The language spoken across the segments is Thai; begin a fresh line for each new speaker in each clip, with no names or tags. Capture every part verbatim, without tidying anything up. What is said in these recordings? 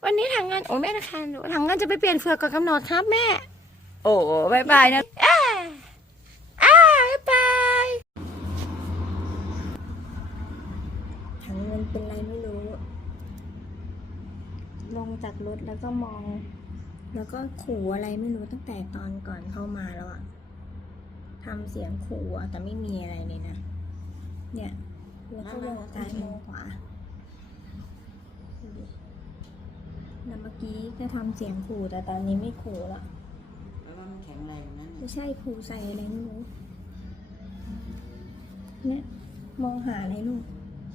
วันนี้ทางงานโอ้แม่นะคะทางงานจะไปเปลี่ยนเฟือกก่อนกำหนดครับแม่โอ้บายบายนะอ้าอ้าบายบายทางเงินเป็นไรไม่รู้ลงจากรถแล้วก็มอง แล้วก็ขู่อะไรไม่รู้ตั้งแต่ตอนก่อนเข้ามาแล้วอะทำเสียงขู่อะแต่ไม่มีอะไรเลยนะเนี่ยแล้วก็มองซ้ายมองขวาแล้วเมื่อกี้ก็ทำเสียงขู่แต่ตอนนี้ไม่ขู่ละ
แล้วมันแข็งแรงนั่น
ไม่ใช่ขู่ใส่อะไรไม่รู้เนี่ยมองหาอะไรลูก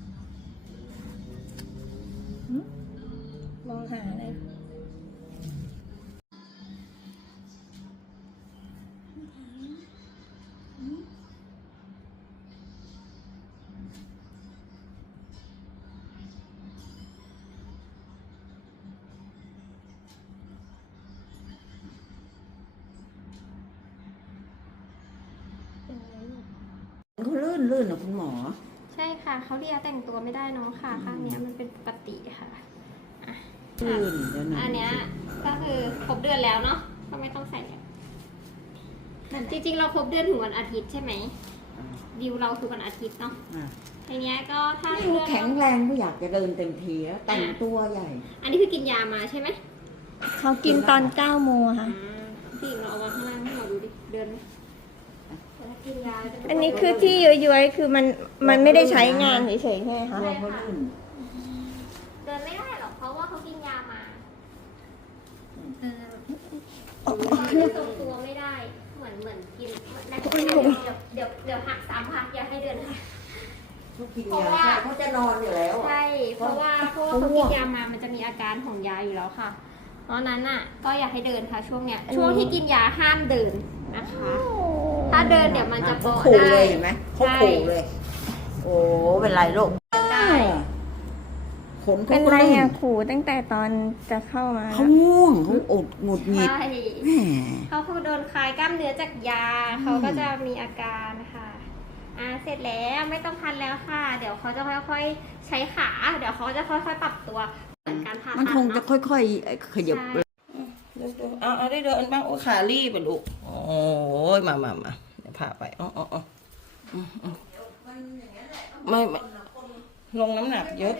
หึมองหาอะไรเป็นอะไรลูก
เขาลื่นลื่นนะคุณหมอ
ใช่ค่ะเขาเรียกแต่งตัวไม่ได้เน้องค่ะข้างเนี้ยมันเป็นปกติค่ะอ่ะ
ลื่นเดี๋ยวนะ
อันเนี้ยก็คือครบเดือนแล้วเนาะก็ไม่ต้องใส่แล้วจริงๆเราครบเดือนถึงวันอาทิตย์ใช่ไหมดิวเราคือวันอาทิตย์เนาะ
อ่ะ
ทีเนี้ยก็ถ้า
ไม่รู้แข็งแรงก็อยากจะเดินเต็มทีแล้วแต่งตัวใหญ่
อันนี้คือกินยามาใช่ไหม
เขากินตอนเก้าโมงค่ะ
อ่าพี่เราเอามาข้างล่างให้เราดูดิเดือนไหมแต่ถ้ากินยาจะเป็
อันนี้คือที่ย้อยๆคือมันมันไม่ได้ใช้งานเฉยๆใช่ไหมคะ
ตัวเขาลื่น
เดินไม่ได้หรอกเพราะว่าเขากินยามาเออจะทรงตัวไม่ได้ เหมือนเหมือนกินเดี๋ยวเดี๋ยวเดี๋ยวหักซ้ำค่ะอย่าให้เดินค่ะ
เขากินยาใช่เขาจะนอนอยู่แล้ว
ใช่ เพราะว่าเพราะว่าเขากินยามามันจะมีอาการของยาอยู่แล้วค่ะ เพราะนั้นอ่ะ ก็อยากให้เดินค่ะช่วงเนี้ย ช่วงที่กินยาห้ามเดินนะคะ ถ้าเดินเดี๋ยวมันจะ
เขา
โปะ
ขู่
ได้
เลยเห็นไหมเขาขู่เลย โอ้เป็นไรลูก
ได้
ขนเขา
เป็น
ก็
ไร
ลื่
อะ
น
ขู่ตั้งแต่ตอนจะเข้ามา
เขาง่วงเขาอดหงุดหงิด
ใช่
แหม
เขาคือโดนคลายกล้ามเนื้อจากยา เขาก็จะมีอาการค่ะอ่าเสร็จแล้วไม่ต้องพันแล้วค่ะ เดี๋ยวเขาจะค่อยๆใช้ขา เดี๋ยวเขาจะค่อยๆปรับตัวเหมือนการผ่าตัด
มันคงจะ
เนาะ
ค่อยๆขยับ
ใช่
เอาเอาได้เดินบ้างโอ้ขารีบไปลูกโอ้ยมามามาเดี๋ยวพาไปอ๋ออ๋ออ๋อไม่ไม่ลงน้ำหนักเยอะ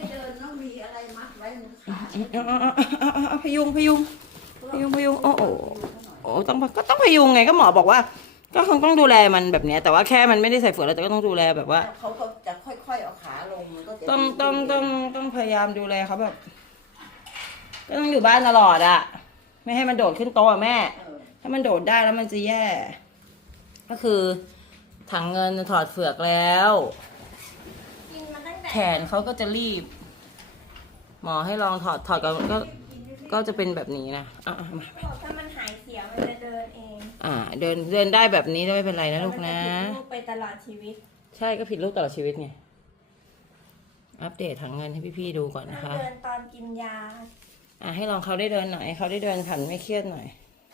เอาเอาเอาเอาเอาเอาพยุงพยุงพยุงพยุงโอ้โอ้โอ้ต้องก็ต้องพยุงไงก็หมอบอกว่า ก็คงต้องดูแลมันแบบเนี้ยแต่ว่าแค่มันไม่ได้ใส่เฝือกแล้วแต่ก็ต้องดูแลแบบว่า
เขาก็จะค่อยๆเอาขาลงมันก็จะ
ต้องต้องต้องต้องพยายามดูแลเขาแบบ ก็ต้องอยู่บ้านตลอดอะไม่ให้มันโดดขึ้นโต๊ะอะแม่ ถ้ามันโดดได้แล้วมันจะแย่ ก็คือถังเงินถอดเฟือกแล้ว
กินมาตั้งแต่
แขนเขาก็จะรีบ หมอให้ลองถอดถอดก็ก็ก็จะเป็นแบบนี้นะอ่ะอ่ะมา
บอกถ้ามันหายเสียมันจะเดินเอง
อ่า เดินเดินได้แบบนี้ไม่เป็นไรนะลูกนะ
มันจผิดรูปไปตลอดชีวิต
ใช่ก็ผิดลูกตลอดชีวิตไง อัปเดตถังเงินให้พี่ๆดูก่อน
ถ้า
นะคะ
เดินตอนกินยา
อ่ะให้ลองเขาได้เดินหน่อยเขาได้เดินขันไม่เครียดหน่อย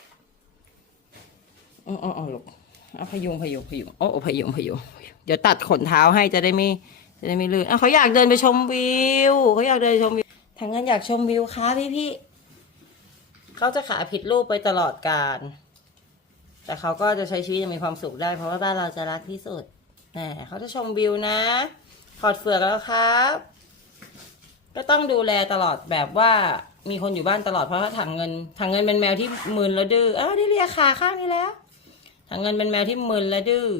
อ๋ออ๋อลูกเอาพยุงพยุงพยุงโอ้โอ้พยุงพยุงเดี๋ยวตัดขนเท้าให้จะได้ไม่จะได้ไม่ลื่นอ่ะเขาอยากเดินไปชมวิวเขาอยากเดินชมวิวทางเงินอยากชมวิวค่ะพี่พี่เขาจะขาผิดรูปไปตลอดกาลแต่เขาก็จะใช้ชีวิตอย่างมีความสุขได้เพราะว่าบ้านเราจะรักที่สุดแหมเขาจะชมวิวนะถอดเฟือกแล้วครับก็ต้องดูแลตลอดแบบว่ามีคนอยู่บ้านตลอดเพราะว่าถังเงินถังเงินเป็นแมวที่มึนแล้วดื้ออ้าวได้เลียขาข้างนี้แล้วถังเงินเป็นแมวที่มึนและดื้อ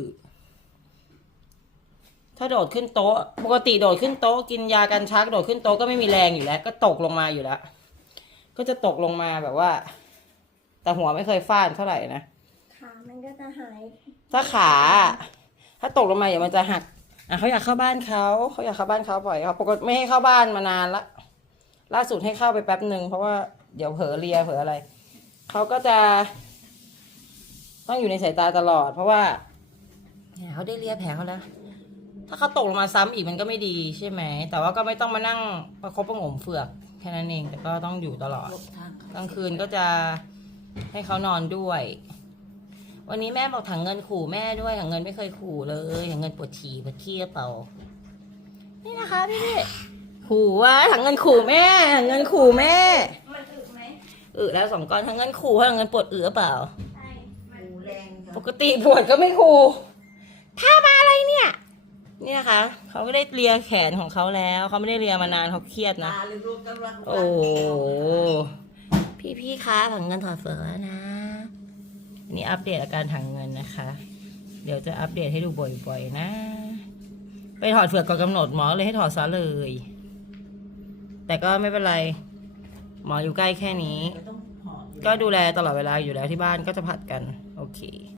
ถ้าโดดขึ้นโต๊ะปกติโดดขึ้นโต๊ะกินยากันชักโดดขึ้นโต๊ะก็ไม่มีแรงอยู่แล้วก็ตกลงมาอยู่แล้วก็จะตกลงมาแบบว่า แต่หัวไม่เคยฟาดเท่าไหร่นะ
ขามันก็จะหาย
ถ้าขาถ้าตกลงมาเดี๋ยวมันจะหักอ่ะเขาอยากเข้าบ้านเขาเขาอยากเข้าบ้านเขาปล่อยเขาปกติไม่ให้เข้าบ้านมานานละล่าสุดให้เข้าไปแป๊บหนึ่งเพราะว่าเดี๋ยวเผลอเลียเผลออะไรเขาก็จะต้องอยู่ในสายตาตลอด เพราะว่าเนี่ยเขาได้เลียแผลเขาแล้วถ้าเขาตกลงมาซ้ำอีกมันก็ไม่ดีใช่ไหมแต่ว่าก็ไม่ต้องมานั่งประคบประหงมเฟือกแค่นั้นเองแต่ก็ต้องอยู่ตลอดกลางคืนก็จะให้เขานอนด้วยวันนี้แม่บอกถังเงินขู่แม่ด้วยถังเงินไม่เคยขู่เลยถังเงินปวดฉี่ปวดขี้เปล่านี่นะคะพี่ขู่ว่าถังเงินขู่แม่ถังเงินขู่แม่
มันเค
อึแล้วสองก้อนทั้งเงินขู่ทั้งเงินปวดอึหรือเปล่า
ใช่มัน
หูแรงค่ะ
ปกติปวดก็ไม่ขู่ถ้ามาอะไรเนี่ย เนี่ยค่ะเขาไม่ได้เลียแขนของเขาแล้วเขาไม่ได้เลียมานานเขาเครียดนะ
ตาเลยลูกกำลัง
โอ้พี่พี่ๆคะถังเงินถอดเฟือกแล้วนะอันนี้อัปเดตอาการถังเงินนะคะ เดี๋ยวจะอัปเดตให้ดูบ่อยๆนะ ไปถอดเฟือกก่อนกำหนดหมอเลยให้ถอดซะเลย แต่ก็ไม่เป็นไร หมออยู่ใกล้แค่นี้
ต้องหอบอยู่
ก็ดูแลตลอดเวลาอยู่แล้วที่บ้านก็จะผัดกัน โอเค